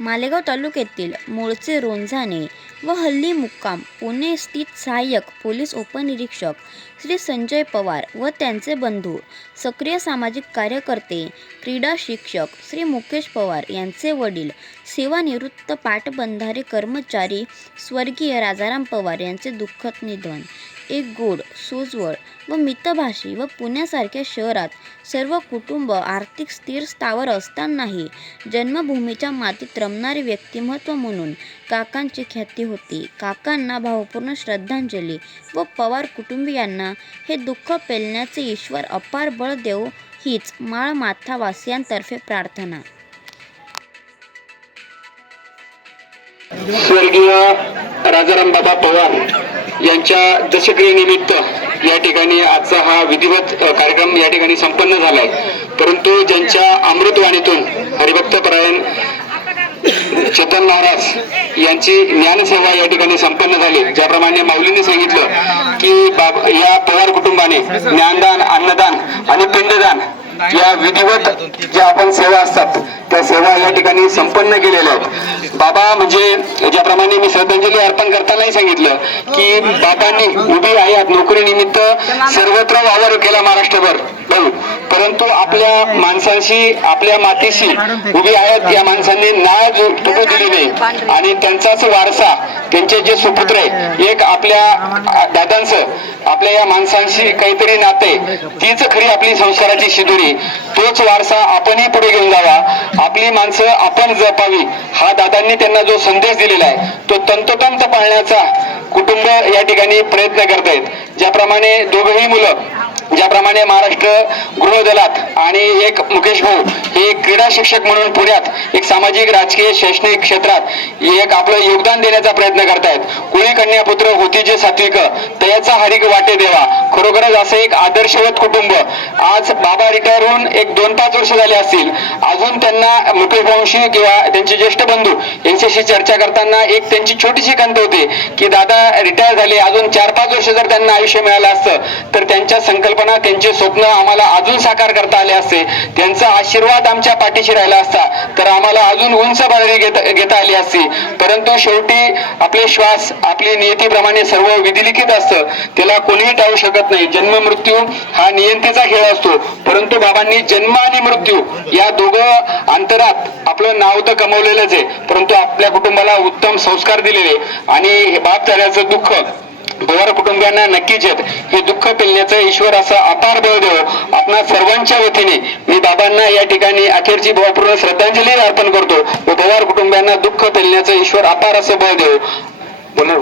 मालेगाव तालुक्यातील मूळचे रोंझाने व हल्ली मुक्काम पुणे स्थित सहाय्यक पोलीस उपनिरीक्षक श्री संजय पवार व त्यांचे बंधू सक्रिय सामाजिक कार्यकर्ते क्रीडा शिक्षक श्री मुकेश पवार यांचे वडील सेवानिवृत्त पाटबंधारे कर्मचारी स्वर्गीय राजाराम पवार यांचे दुःखद निधन. एक गोड सोजवळ व मितभाषी व पुण्यासारख्या शहरात सर्व कुटुंब आर्थिक स्थिर स्थावर असतानाही जन्मभूमीच्या मातीत रमणारे व्यक्तिमत्व म्हणून काकांची ख्याती होती. काकांना भावपूर्ण श्रद्धांजली व पवार कुटुंबियांना हे दुःख पेलण्याचे ईश्वर अपार बळ देऊ हीच माळ माथा प्रार्थना. स्वर्गीय राजाराम बाबा पवार यांच्या दशक्रियेनिमित्त या ठिकाणी आजचा हा विधिवत कार्यक्रम या ठिकाणी संपन्न झालाय. परंतु ज्यांच्या अमृतवाणीतून हरिभक्तपरायण चेतन महाराज यांची ज्ञानसेवा या ठिकाणी संपन्न झाली. ज्याप्रमाणे माऊलीने सांगितलं की बाब या पवार कुटुंबाने ज्ञानदान अन्नदान आणि पिंडदान या विधिवत ज्या आपण सेवा असतात त्या सेवा या ठिकाणी संपन्न केलेल्या आहेत. बाबा म्हणजे ज्याप्रमाणे मी श्रद्धांजली अर्पण करतानाही सांगितलं की बाबांनी उभी आयात नोकरीनिमित्त सर्वत्र वावर केला महाराष्ट्रभर. बघू. परंतु आपल्या माणसांशी आपल्या मातीशी उभी आहेत या माणसांनी नाळ जो तुटू दिली नाही. आणि त्यांचाच वारसा त्यांचे जे सुपुत्र आहे एक आपल्या आ, दादांचं आपल्या या माणसांशी काहीतरी नाते तीच खरी आपली संसाराची शिदुरी. तोच वारसा आपणही पुढे घेऊन जावा. आपली माणसं आपण जपावी. हा दादांनी त्यांना जो संदेश दिलेला आहे तो तंतोतंत पाळण्याचा कुटुंब या ठिकाणी प्रयत्न करतायत. ज्याप्रमाणे दोघंही मुलं ज्याप्रमाणे महाराष्ट्र गृहदलात आणि एक मुकेश भाऊ हे क्रीडा शिक्षक म्हणून पुण्यात एक सामाजिक राजकीय शैक्षणिक क्षेत्रात एक आपलं योगदान देण्याचा प्रयत्न करतायत. कुळी कन्या पुत्र होती जे सात्विक तयाचा हरिक वाटे देवा. खरोखरच असं एक आदर्शवत कुटुंब. आज बाबा रिटायर होऊन एक दोन पाच वर्ष झाले असतील. अजून त्यांना मुकेश भाऊंशी किंवा त्यांचे ज्येष्ठ बंधू यांच्याशी चर्चा करताना एक त्यांची छोटीशी खंत होते की दादा रिटायर झाले. अजून चार पाच वर्ष जर त्यांना आयुष्य मिळालं असतं तर त्यांच्या संकल्पना त्यांचे स्वप्न आम्हाला अजून साकार करता आले असते. त्यांचा आशीर्वाद आमच्या पाठीशी राहिला असता तर आम्हाला अजून उंच बाजरी घेता घेता आली असती. परंतु शेवटी आपले श्वास आपली नियतीप्रमाणे सर्व विधिलिखित असतं. त्याला कोणीही टाळू शकत नाही. जन्म मृत्यू हा नियंत्रेचा खेळ असतो. परंतु बाबांनी जन्म आणि मृत्यू या दोघं अंतरात आपलं नाव तर कमवलेलंच आहे. परंतु आपल्या कुटुंबाला उत्तम संस्कार दिलेले. आणि हे बाप झाल्याचं दुःख पवार कुटुंबियांना नक्कीच येत हे दुःख पेलण्याचं ईश्वर असं अपार बळ देव. आपणा सर्वांच्या वतीने मी बाबांना या ठिकाणी अखेरची भावपूर्ण श्रद्धांजली अर्पण करतो. व पवार कुटुंबियांना दुःख पेलण्याचं ईश्वर अपार असं बळ देव. बोला